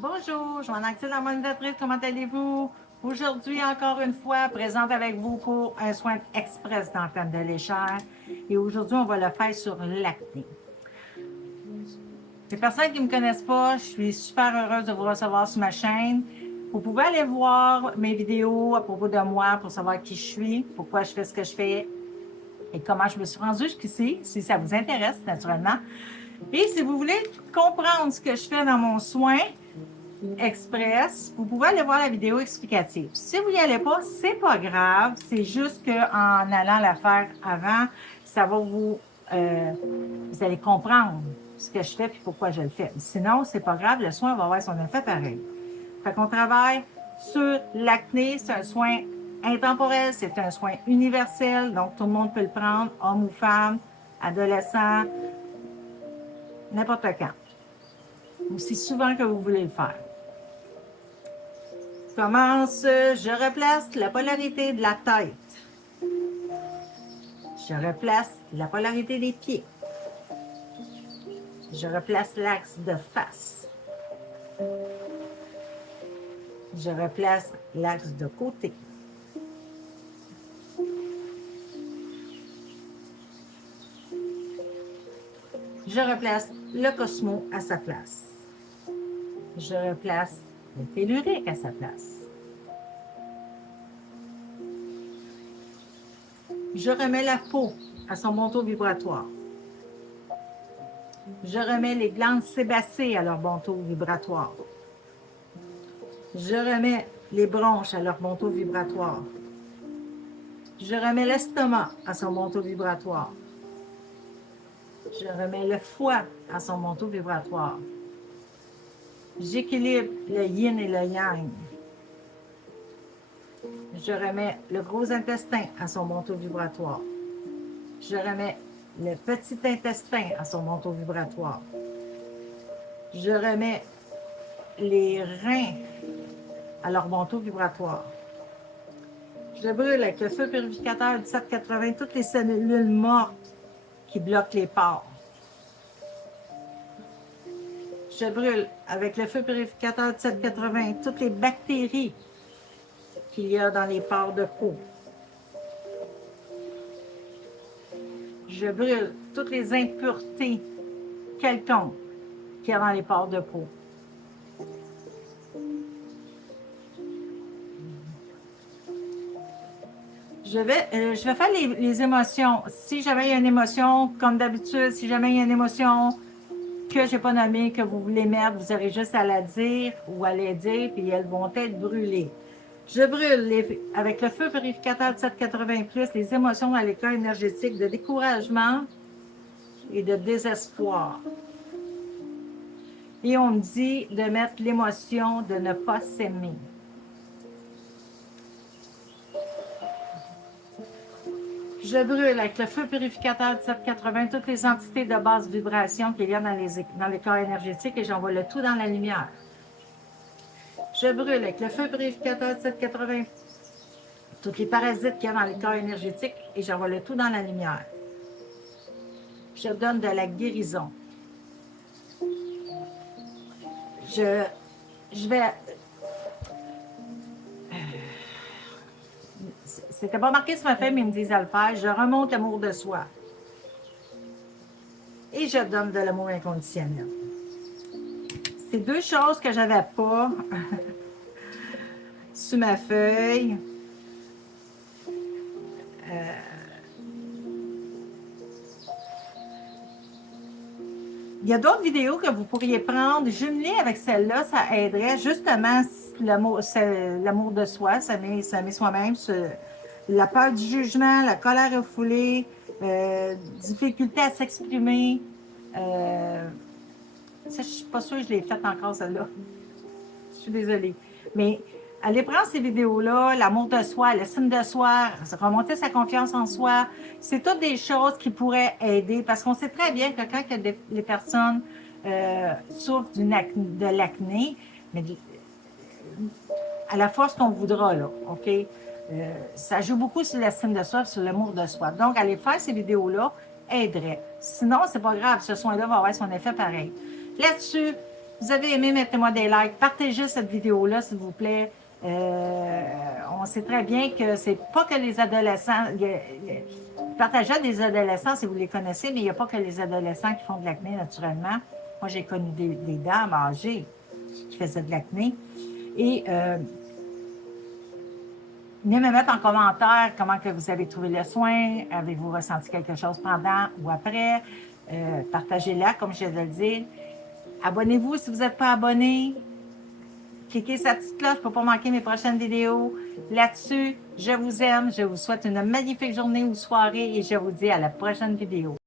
Bonjour, je m'en active la monitrice, comment allez-vous? Aujourd'hui, encore une fois, présente avec vous pour un soin express d'antenne de l'échelle. Et aujourd'hui, on va le faire sur l'acné. Les personnes qui ne me connaissent pas, je suis super heureuse de vous recevoir sur ma chaîne. Vous pouvez aller voir mes vidéos à propos de moi pour savoir qui je suis, pourquoi je fais ce que je fais et comment je me suis rendue jusqu'ici, si ça vous intéresse, naturellement. Et si vous voulez comprendre ce que je fais dans mon soin express, vous pouvez aller voir la vidéo explicative. Si vous n'y allez pas, c'est pas grave. C'est juste qu'en allant la faire avant, ça va vous allez comprendre ce que je fais et pourquoi je le fais. Sinon, c'est pas grave, le soin va avoir son effet pareil. Fait qu'on travaille sur l'acné, c'est un soin intemporel, c'est un soin universel, donc tout le monde peut le prendre, homme ou femme, adolescent, n'importe quand. Aussi souvent que vous voulez le faire. Je commence, je replace la polarité de la tête. Je replace la polarité des pieds. Je replace l'axe de face. Je replace l'axe de côté. Je replace le cosmo à sa place. Je replace le tellurique à sa place. Je remets la peau à son manteau vibratoire. Je remets les glandes sébacées à leur manteau vibratoire. Je remets les bronches à leur manteau vibratoire. Je remets l'estomac à son manteau vibratoire. Je remets le foie à son manteau vibratoire. J'équilibre le yin et le yang. Je remets le gros intestin à son manteau vibratoire. Je remets le petit intestin à son manteau vibratoire. Je remets les reins à leur manteau vibratoire. Je brûle avec le feu purificateur du 780 toutes les cellules mortes qui bloquent les pores. Je brûle avec le feu purificateur du 780 toutes les bactéries qu'il y a dans les pores de peau. Je brûle toutes les impuretés quelconques qu'il y a dans les pores de peau. Je vais faire les émotions. Si jamais il y a une émotion, comme d'habitude, si jamais il y a une émotion que je n'ai pas nommée, que vous voulez mettre, vous aurez juste à la dire ou à les dire, puis elles vont être brûlées. Je brûle avec le feu purificateur de 780+, les émotions dans les cas énergétiques de découragement et de désespoir. Et on me dit de mettre l'émotion de ne pas s'aimer. Je brûle avec le feu purificateur de 780 toutes les entités de basse vibration qu'il y a dans les corps énergétiques et j'envoie le tout dans la lumière. Je brûle avec le feu purificateur de 780 toutes les parasites qu'il y a dans les corps énergétiques et j'envoie le tout dans la lumière. Je donne de la guérison. Je vais... C'était pas marqué sur ma feuille, mais ils me disent à le faire. Je remonte l'amour de soi. Et je donne de l'amour inconditionnel. C'est deux choses que j'avais pas sur ma feuille. Il y a d'autres vidéos que vous pourriez prendre, jumeler avec celle-là, ça aiderait justement l'amour de soi, s'aimer soi-même, la peur du jugement, la colère refoulée, difficulté à s'exprimer. Ça, je ne suis pas sûre que je l'ai faite encore, celle-là. Je suis désolée. Mais allez prendre ces vidéos-là, l'amour de soi, l'estime de soi, remonter sa confiance en soi, c'est toutes des choses qui pourraient aider parce qu'on sait très bien que quand les personnes souffrent de l'acné, mais à la force qu'on voudra, là, OK? Ça joue beaucoup sur l'estime de soi et sur l'amour de soi. Donc, aller faire ces vidéos-là aiderait. Sinon, c'est pas grave, ce soin-là va avoir son effet pareil. Là-dessus, vous avez aimé, mettez-moi des likes. Partagez cette vidéo-là, s'il vous plaît. On sait très bien que c'est pas que les adolescents... Partagez à des adolescents si vous les connaissez, mais il n'y a pas que les adolescents qui font de l'acné naturellement. Moi, j'ai connu des dames âgées qui faisaient de l'acné. Et venez me mettre en commentaire comment que vous avez trouvé le soin. Avez-vous ressenti quelque chose pendant ou après? Partagez-la, comme je viens de le dire. Abonnez-vous si vous n'êtes pas abonné. Cliquez sur la petite cloche pour ne pas manquer mes prochaines vidéos. Là-dessus, je vous aime. Je vous souhaite une magnifique journée ou soirée et je vous dis à la prochaine vidéo.